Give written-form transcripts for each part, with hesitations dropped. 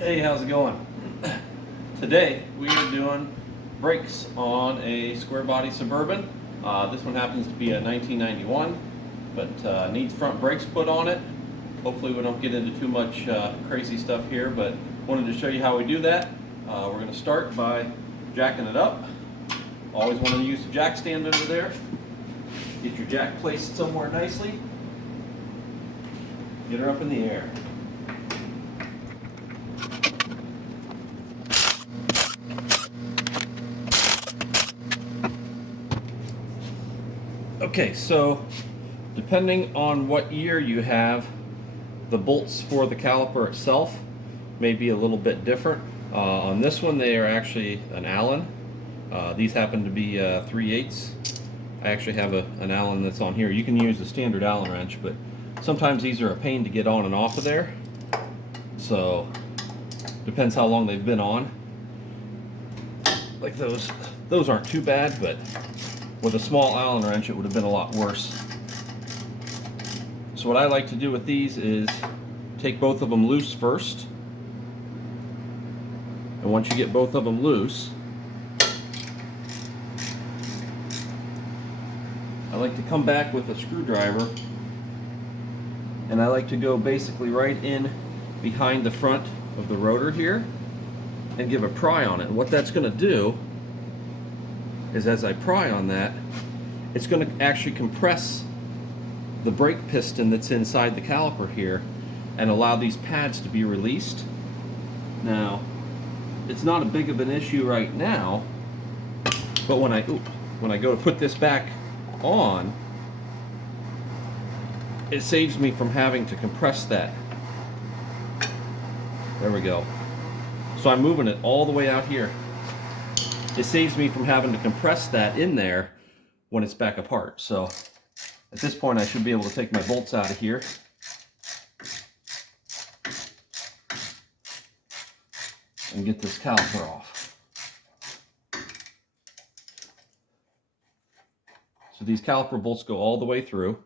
Hey, how's it going? Today we are doing brakes on a Squarebody Suburban. This one happens to be a 1991, but needs front brakes put on it. Hopefully we don't get into too much crazy stuff here, but wanted to show you how we do that. We're going to start by jacking it up. Always want to use the jack stand under there. Get your jack placed somewhere nicely. Get her up in the air. Okay, so depending on what year you have, the bolts for the caliper itself may be a little bit different. On this one, they are actually an Allen. These happen to be 3/8. I actually have an Allen that's on here. You can use the standard Allen wrench, but sometimes these are a pain to get on and off of there. So depends how long they've been on. Like those aren't too bad, but with a small Allen wrench, it would have been a lot worse. So what I like to do with these is take both of them loose first. And once you get both of them loose, I like to come back with a screwdriver, and I like to go basically right in behind the front of the rotor here and give a pry on it. And what that's going to do is, as I pry on that, it's going to actually compress the brake piston that's inside the caliper here and allow these pads to be released. Now, it's not a big of an issue right now, but when I go to put this back on, it saves me from having to compress that. There we go. So I'm moving it all the way out here. It saves me from having to compress that in there when it's back apart. So at this point, I should be able to take my bolts out of here. And get this caliper off. So these caliper bolts go all the way through.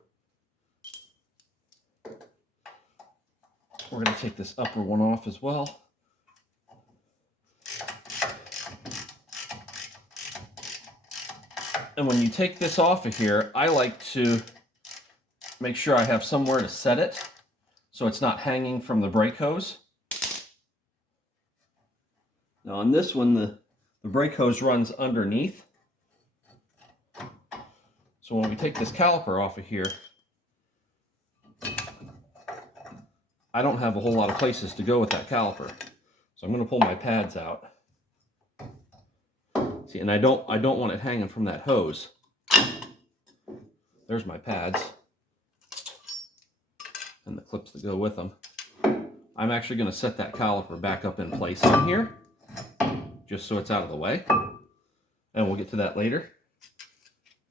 We're going to take this upper one off as well. And when you take this off of here, I like to make sure I have somewhere to set it so it's not hanging from the brake hose. Now on this one, the brake hose runs underneath. So when we take this caliper off of here, I don't have a whole lot of places to go with that caliper. So I'm going to pull my pads out. See, and I don't want it hanging from that hose. There's my pads and the clips that go with them. I'm actually going to set that caliper back up in place on here, just so it's out of the way. And we'll get to that later.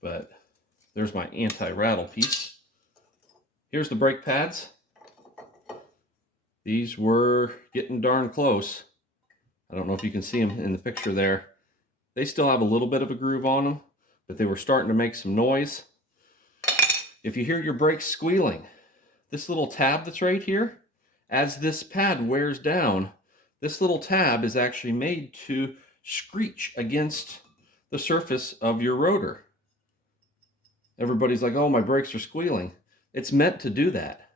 But there's my anti-rattle piece. Here's the brake pads. These were getting darn close. I don't know if you can see them in the picture there. They still have a little bit of a groove on them, but they were starting to make some noise. If you hear your brakes squealing, this little tab that's right here, as this pad wears down, this little tab is actually made to screech against the surface of your rotor. Everybody's like, oh, my brakes are squealing. It's meant to do that.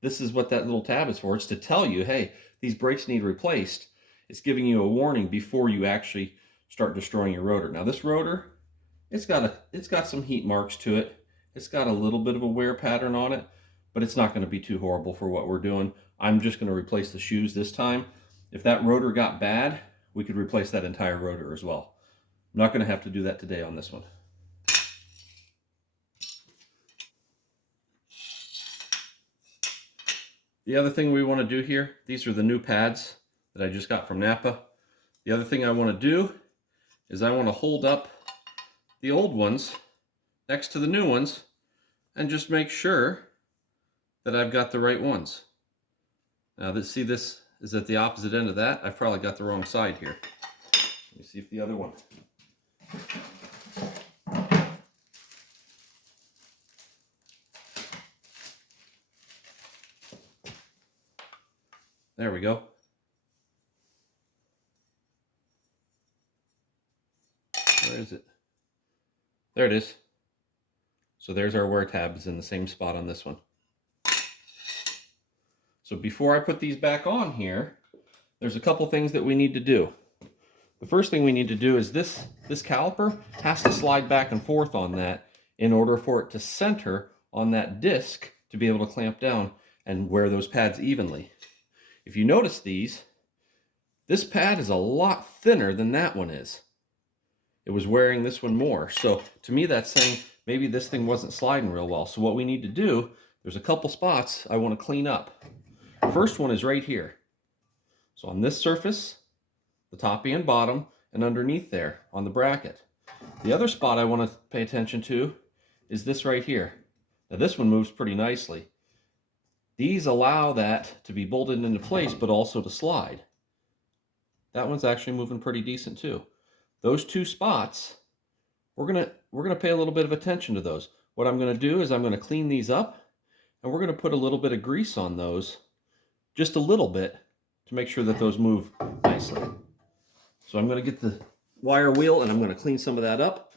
This is what that little tab is for. It's to tell you, hey, these brakes need replaced. It's giving you a warning before you actually start destroying your rotor. Now this rotor, it's got some heat marks to it. It's got a little bit of a wear pattern on it, but it's not going to be too horrible for what we're doing. I'm just going to replace the shoes this time. If that rotor got bad, we could replace that entire rotor as well. I'm not going to have to do that today on this one. The other thing we want to do here, these are the new pads that I just got from Napa. The other thing I want to do is I want to hold up the old ones next to the new ones and just make sure that I've got the right ones. Now, see, this is at the opposite end of that. I've probably got the wrong side here. Let me see if the other one. There we go. Where is it? There it is. So there's our wear tabs in the same spot on this one. So before I put these back on here, there's a couple things that we need to do. The first thing we need to do is this caliper has to slide back and forth on that in order for it to center on that disc to be able to clamp down and wear those pads evenly. If you notice this pad is a lot thinner than that one is. It was wearing this one more. So to me, that's saying maybe this thing wasn't sliding real well. So what we need to do, there's a couple spots I want to clean up. First one is right here. So on this surface, the top and bottom, and underneath there on the bracket. The other spot I want to pay attention to is this right here. Now this one moves pretty nicely. These allow that to be bolted into place, but also to slide. That one's actually moving pretty decent too. Those two spots, we're gonna pay a little bit of attention to those. What I'm gonna do is I'm gonna clean these up, and we're gonna put a little bit of grease on those, just a little bit, to make sure that those move nicely. So I'm gonna get the wire wheel and I'm gonna clean some of that up,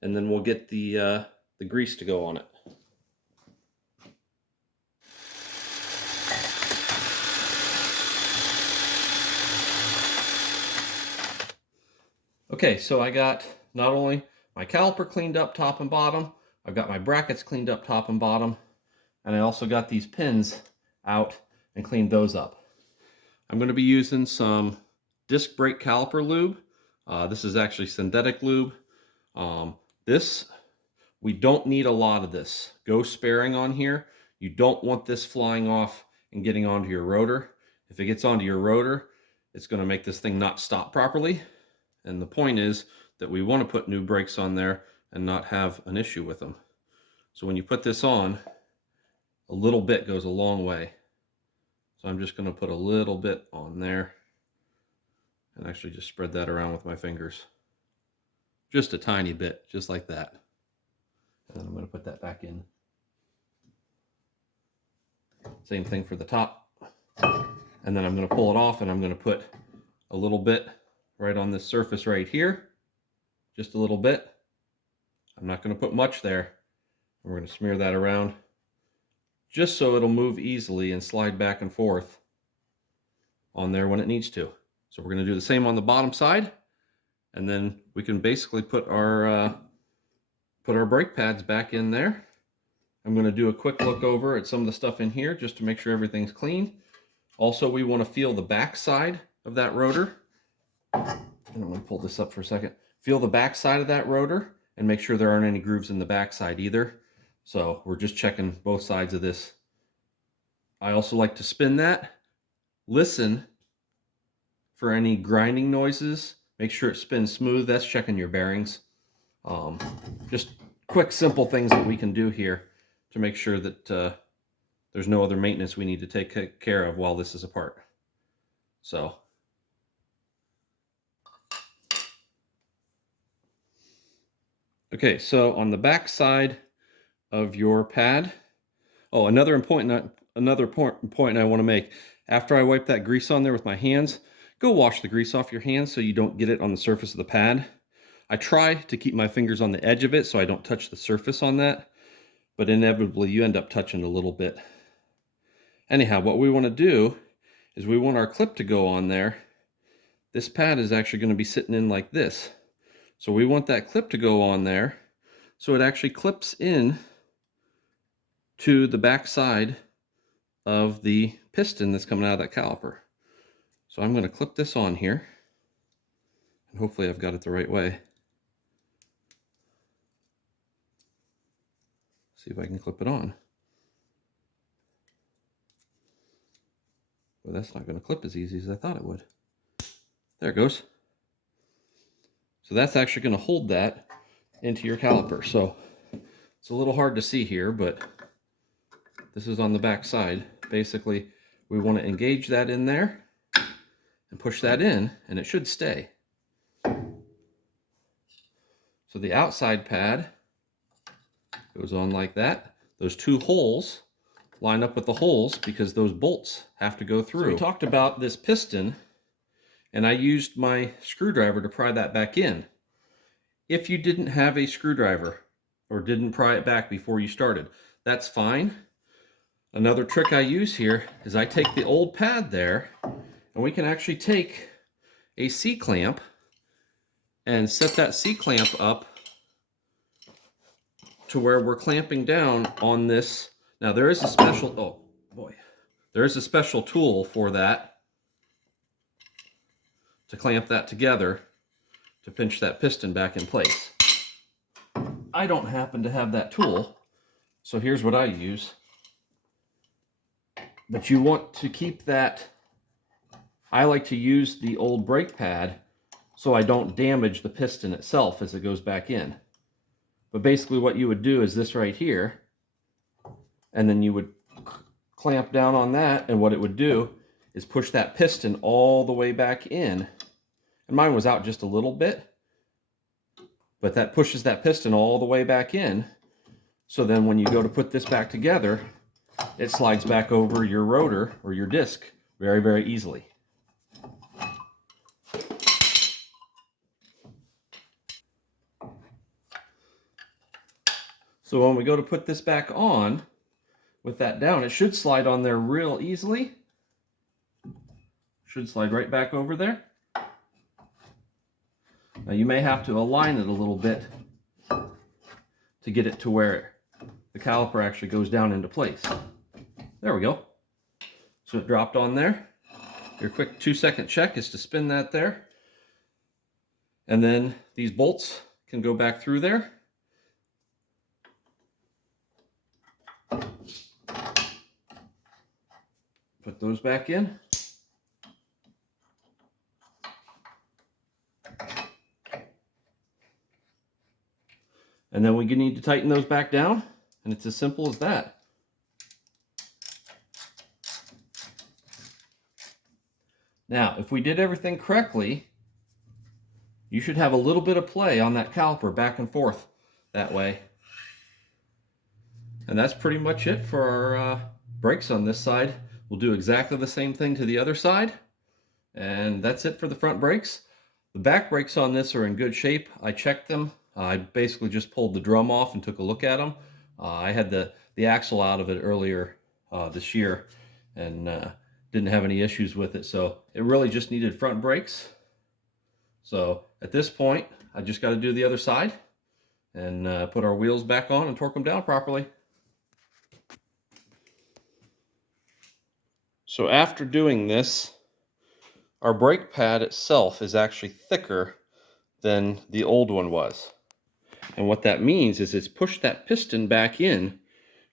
and then we'll get the grease to go on it. Okay, so I got not only my caliper cleaned up top and bottom, I've got my brackets cleaned up top and bottom, and I also got these pins out and cleaned those up. I'm going to be using some disc brake caliper lube. This is actually synthetic lube. We don't need a lot of this. Go sparing on here. You don't want this flying off and getting onto your rotor. If it gets onto your rotor, it's going to make this thing not stop properly. And the point is that we want to put new brakes on there and not have an issue with them. So when you put this on, a little bit goes a long way. So I'm just going to put a little bit on there and actually just spread that around with my fingers. Just a tiny bit, just like that. And then I'm going to put that back in. Same thing for the top. And then I'm going to pull it off and I'm going to put a little bit right on this surface right here. Just a little bit. I'm not going to put much there. We're going to smear that around just so it'll move easily and slide back and forth on there when it needs to. So we're going to do the same on the bottom side, and then we can basically put our brake pads back in there. I'm going to do a quick look over at some of the stuff in here just to make sure everything's clean. Also, we want to feel the back side of that rotor. And I'm going to pull this up for a second. Feel the back side of that rotor and make sure there aren't any grooves in the back side either. So we're just checking both sides of this. I also like to spin that. Listen for any grinding noises. Make sure it spins smooth. That's checking your bearings. Just quick, simple things that we can do here to make sure that there's no other maintenance we need to take care of while this is apart. So. Okay, so on the back side of your pad, another point I want to make. After I wipe that grease on there with my hands, go wash the grease off your hands so you don't get it on the surface of the pad. I try to keep my fingers on the edge of it so I don't touch the surface on that, but inevitably you end up touching a little bit. Anyhow, what we want to do is we want our clip to go on there. This pad is actually going to be sitting in like this. So we want that clip to go on there so it actually clips in to the back side of the piston that's coming out of that caliper. So I'm going to clip this on here, and hopefully I've got it the right way. See if I can clip it on. Well, that's not going to clip as easy as I thought it would. There it goes. So that's actually going to hold that into your caliper. So it's a little hard to see here, but this is on the back side. Basically, we want to engage that in there and push that in, and it should stay. So the outside pad goes on like that. Those two holes line up with the holes because those bolts have to go through. So we talked about this piston, and I used my screwdriver to pry that back in. If you didn't have a screwdriver or didn't pry it back before you started, that's fine. Another trick I use here is I take the old pad there, and we can actually take a C-clamp and set that C-clamp up to where we're clamping down on this. Now there is a special, oh boy, there is a special tool for that to clamp that together to pinch that piston back in place. I don't happen to have that tool, so here's what I use. But you want to keep that. I like to use the old brake pad so I don't damage the piston itself as it goes back in. But basically what you would do is this right here, and then you would clamp down on that, and what it would do is push that piston all the way back in. And mine was out just a little bit, but that pushes that piston all the way back in. So then when you go to put this back together, it slides back over your rotor or your disc very, very easily. So when we go to put this back on, with that down, it should slide on there real easily. Should slide right back over there. Now you may have to align it a little bit to get it to where the caliper actually goes down into place. There we go. So it dropped on there. Your quick 2-second check is to spin that there. And then these bolts can go back through there. Put those back in. And then we need to tighten those back down, and it's as simple as that. Now, if we did everything correctly, you should have a little bit of play on that caliper back and forth that way. And that's pretty much it for our brakes on this side. We'll do exactly the same thing to the other side. And that's it for the front brakes. The back brakes on this are in good shape. I checked them. I basically just pulled the drum off and took a look at them. I had the axle out of it earlier this year and didn't have any issues with it. So it really just needed front brakes. So at this point, I just got to do the other side and put our wheels back on and torque them down properly. So after doing this, our brake pad itself is actually thicker than the old one was. And what that means is it's pushed that piston back in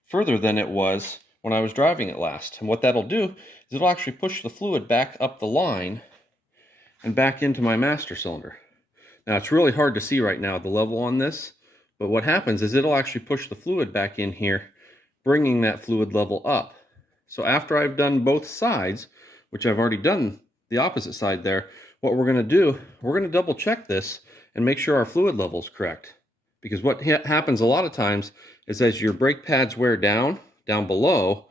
further than it was when I was driving it last. And what that'll do is it'll actually push the fluid back up the line and back into my master cylinder. Now it's really hard to see right now the level on this, but what happens is it'll actually push the fluid back in here, bringing that fluid level up. So after I've done both sides, which I've already done the opposite side there, what we're going to do, we're going to double check this and make sure our fluid level is correct. Because what happens a lot of times is as your brake pads wear down below,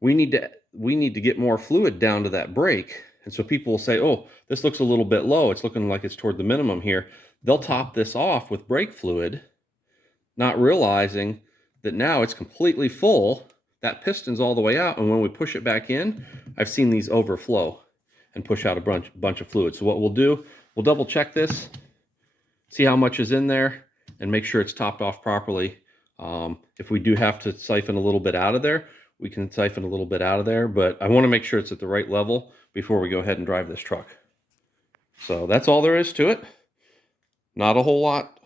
we need to get more fluid down to that brake. And so people will say, oh, this looks a little bit low. It's looking like it's toward the minimum here. They'll top this off with brake fluid, not realizing that now it's completely full. That piston's all the way out. And when we push it back in, I've seen these overflow and push out a bunch of fluid. So what we'll do, we'll double check this, see how much is in there, and make sure it's topped off properly. If we do have to siphon a little bit out of there, we can siphon a little bit out of there, but I want to make sure it's at the right level before we go ahead and drive this truck. So that's all there is to it. Not a whole lot.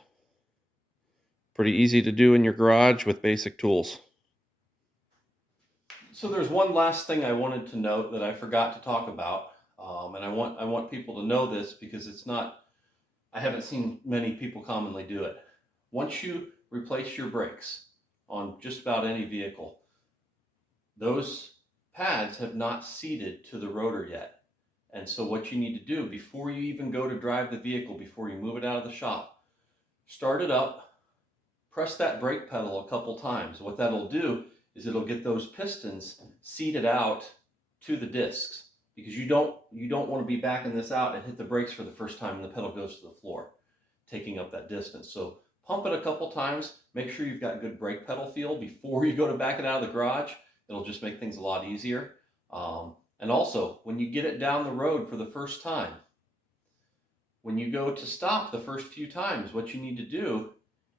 Pretty easy to do in your garage with basic tools. So there's one last thing I wanted to note that I forgot to talk about, and I want people to know this because I haven't seen many people commonly do it. Once you replace your brakes on just about any vehicle, those pads have not seated to the rotor yet. And so what you need to do before you even go to drive the vehicle, before you move it out of the shop, start it up, press that brake pedal a couple times. What that'll do is it'll get those pistons seated out to the discs, because you don't want to be backing this out and hit the brakes for the first time and the pedal goes to the floor. taking up that distance. So pump it a couple times. Make sure you've got good brake pedal feel before you go to back it out of the garage. It'll just make things a lot easier. And also, when you get it down the road for the first time, when you go to stop the first few times, what you need to do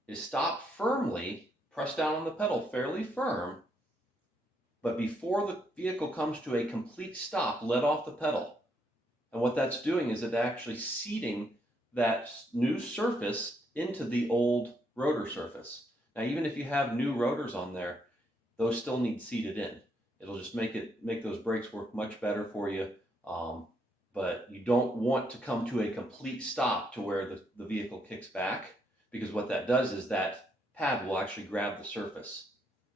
is stop firmly, press down on the pedal fairly firm, but before the vehicle comes to a complete stop, let off the pedal. And what that's doing is it actually seating that new surface into the old rotor surface. Now, even if you have new rotors on there, those still need seated in. It'll just make those brakes work much better for you. But you don't want to come to a complete stop to where the vehicle kicks back, because what that does is that pad will actually grab the surface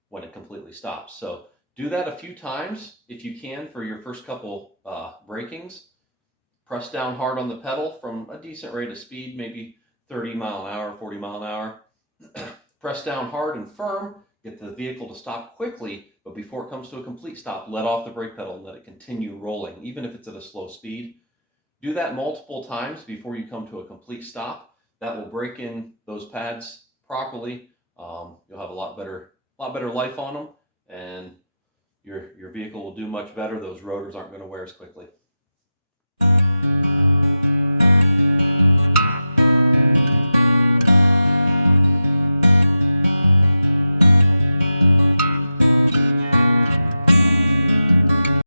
when it completely stops. So do that a few times if you can for your first couple brakings. Press down hard on the pedal from a decent rate of speed, maybe 30 mile an hour, 40 mile an hour. Press down hard and firm, get the vehicle to stop quickly, but before it comes to a complete stop, let off the brake pedal and let it continue rolling, even if it's at a slow speed. Do that multiple times before you come to a complete stop. That will break in those pads properly. You'll have a lot better life on them, and your vehicle will do much better. Those rotors aren't going to wear as quickly.